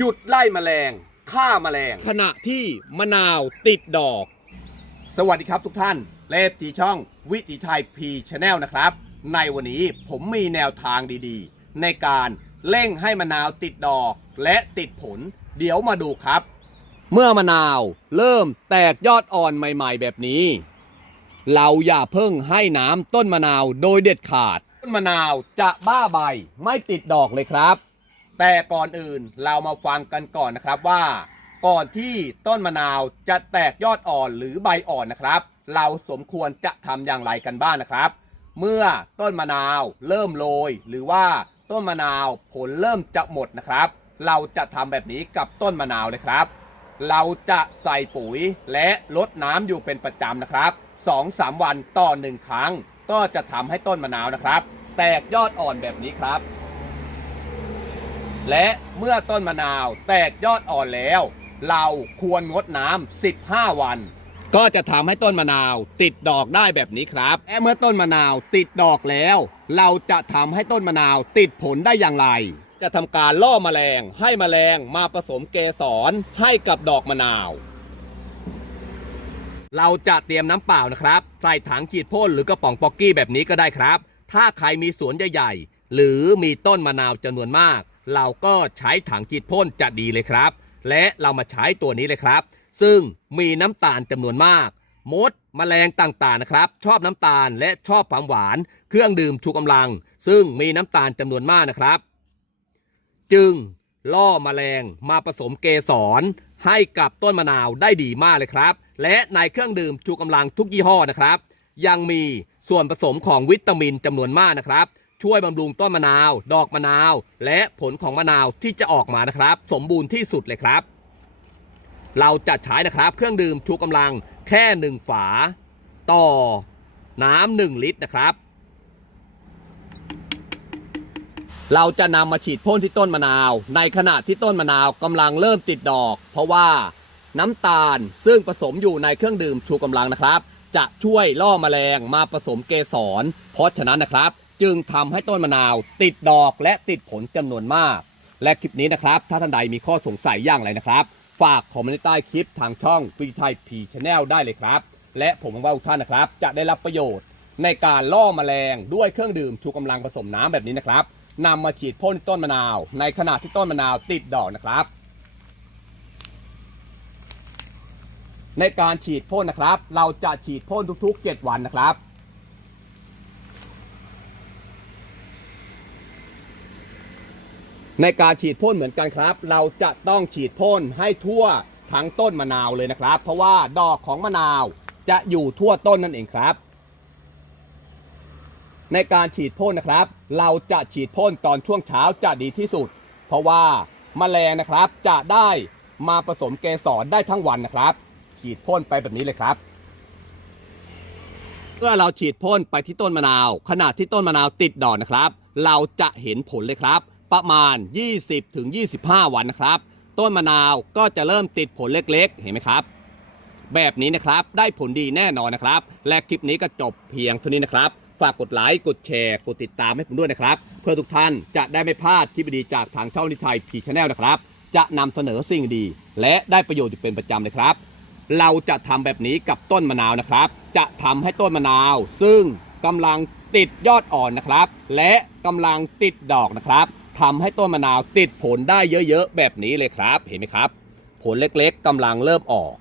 หยุดไล่แมลงฆ่าแมลง ขณะที่มะนาวติดดอก สวัสดีครับทุกท่าน เลฟทีช่องวิถีไทยพีชแนลนะครับ ในวันนี้ผมมีแนวทางดีๆ ในการเร่งให้มะนาวติดดอกและติดผล เดี๋ยวมาดูครับ เมื่อมะนาวเริ่มแตกยอดอ่อนใหม่ๆ แบบนี้ เราอย่าเพิ่งให้น้ำต้นมะนาวโดยเด็ดขาด ต้นมะนาวจะบ้าใบไม่ติดดอกเลยครับ แต่ก่อนอื่นเรามาฟังกันก่อนนะครับว่า ก่อนที่ต้นมะนาวจะแตกยอดอ่อนหรือใบอ่อนนะครับ เราสมควรจะทำอย่างไรกันบ้างนะครับ เมื่อต้นมะนาวเริ่มโรยหรือว่าต้นมะนาวผลเริ่มจะหมดนะครับ เราจะทำแบบนี้กับต้นมะนาวเลยครับ เราจะใส่ปุ๋ยและลดน้ำอยู่เป็นประจำนะครับ2-3วันต่อหนึ่งครั้ง ก็จะทำให้ต้นมะนาวนะครับ แตกยอดอ่อนแบบนี้ครับ และเมื่อต้นมะนาวแตกยอดอ่อนแล้ว เราควรงดน้ำ15 วัน ก็จะทำให้ต้นมะนาวติดดอกได้แบบนี้ครับและเมื่อต้นมะนาวติดดอกแล้ว เราจะทำให้ต้นมะนาวติดผลได้อย่างไร จะทำการล่อแมลง ให้แมลงมาผสมเกสรให้กับดอกมะนาวเราจะเตรียมน้ำเปล่านะครับ ใส่ถังฉีดพ่นหรือกระป๋องป๊อกกี้แบบนี้ก็ได้ครับ ถ้าใครมีสวนใหญ่ๆ หรือมีต้นมะนาวจำนวนมาก เราก็ใช้ถังฉีดพ่นจะดีเลยครับ และเรามาใช้ตัวนี้เลยครับ ซึ่งมีน้ำตาลจำนวนมาก มดมแมลงต่างๆนะครับ ชอบน้ำตาลและชอบความหวาน เครื่องดื่มชูกำลัง ซึ่งมีน้ำตาลจำนวนมากนะครับ จึงล่อมแมลงมาผสมเกสรให้กับต้นมะนาวได้ดีมากเลยครับ และในเครื่องดื่มชูกำลังทุกยี่ห้อนะครับ ยังมีส่วนผสมของวิตามินจำนวนมากนะครับ ช่วยบำรุงต้นมะนาว ดอกมะนาว และผลของมะนาวที่จะออกมานะครับ สมบูรณ์ที่สุดเลยครับ เราจะใช้นะครับเครื่องดื่มชูกำลังแค่หนึ่งฝา ต่อน้ำหนึ่งลิตรนะครับ เราจะนำมาฉีดพ่นที่ต้นมะนาว ในขณะที่ต้นมะนาวกำลังเริ่มติดดอก เพราะว่าน้ำตาลซึ่งผสมอยู่ในเครื่องดื่มชูกำลังนะครับ จะช่วยล่อแมลงมาผสมเกสรเพราะฉะนั้นนะครับ จึงทำให้ต้นมะนาว ติดดอกและติดผลจำนวนมาก และคลิปนี้นะครับ ถ้าท่านใดมีข้อสงสัยอย่างไรนะครับ ฝากคอมเมนต์ใต้คลิปทางช่องวิทยไทยพีชแนลได้เลยครับ และผมหวังว่าทุกท่านนะครับ จะได้รับประโยชน์ ในการล่อแมลงด้วยเครื่องดื่มชูกำลังผสมน้ำแบบนี้นะครับนำมาฉีดพ่นต้นมะนาว ในขณะที่ต้นมะนาวติดดอกนะครับ ในการฉีดพ่นนะครับ เราจะฉีดพ่นทุกๆ 7 วันนะครับ ในการฉีดพ่นเหมือนกันครับ เราจะต้องฉีดพ่นให้ทั่วทั้งต้นมะนาวเลยนะครับ เพราะว่าดอกของมะนาวจะอยู่ทั่วต้นนั่นเองครับ ในการฉีดพ่นนะครับ เราจะฉีดพ่นตอนช่วงเช้าจะดีที่สุด เพราะว่าแมลงนะครับจะได้มาผสมเกสรได้ทั้งวันนะครับ ฉีดพ่นไปแบบนี้เลยครับเมื่อเราฉีดพ่นไปที่ต้นมะนาว ขณะที่ต้นมะนาวติดดอกนะครับ เราจะเห็นผลเลยครับ ประมาณ 20-25 วันนะครับ ต้นมะนาวก็จะเริ่มติดผลเล็กๆ เห็นไหมครับ แบบนี้นะครับได้ผลดีแน่นอนนะครับ และคลิปนี้ก็จบเพียงเท่านี้นะครับ ฝากกดไลค์กดแชร์กดติดตามให้ผมด้วยนะครับ เพื่อทุกท่านจะได้ไม่พลาดคลิปดีจากทางช่องนิทยพีชแนลนะครับ จะนำเสนอสิ่งดี และได้ประโยชน์อยู่เป็นประจำเลยครับ เราจะทำแบบนี้กับต้นมะนาวนะครับ จะทำให้ต้นมะนาว ซึ่งกำลังติดยอดอ่อนนะครับ และกำลังติดดอกนะครับ ทำให้ต้นมะนาวติดผลได้เยอะๆ แบบนี้เลยครับ เห็นไหมครับ ผลเล็กๆกำลังเริ่มออก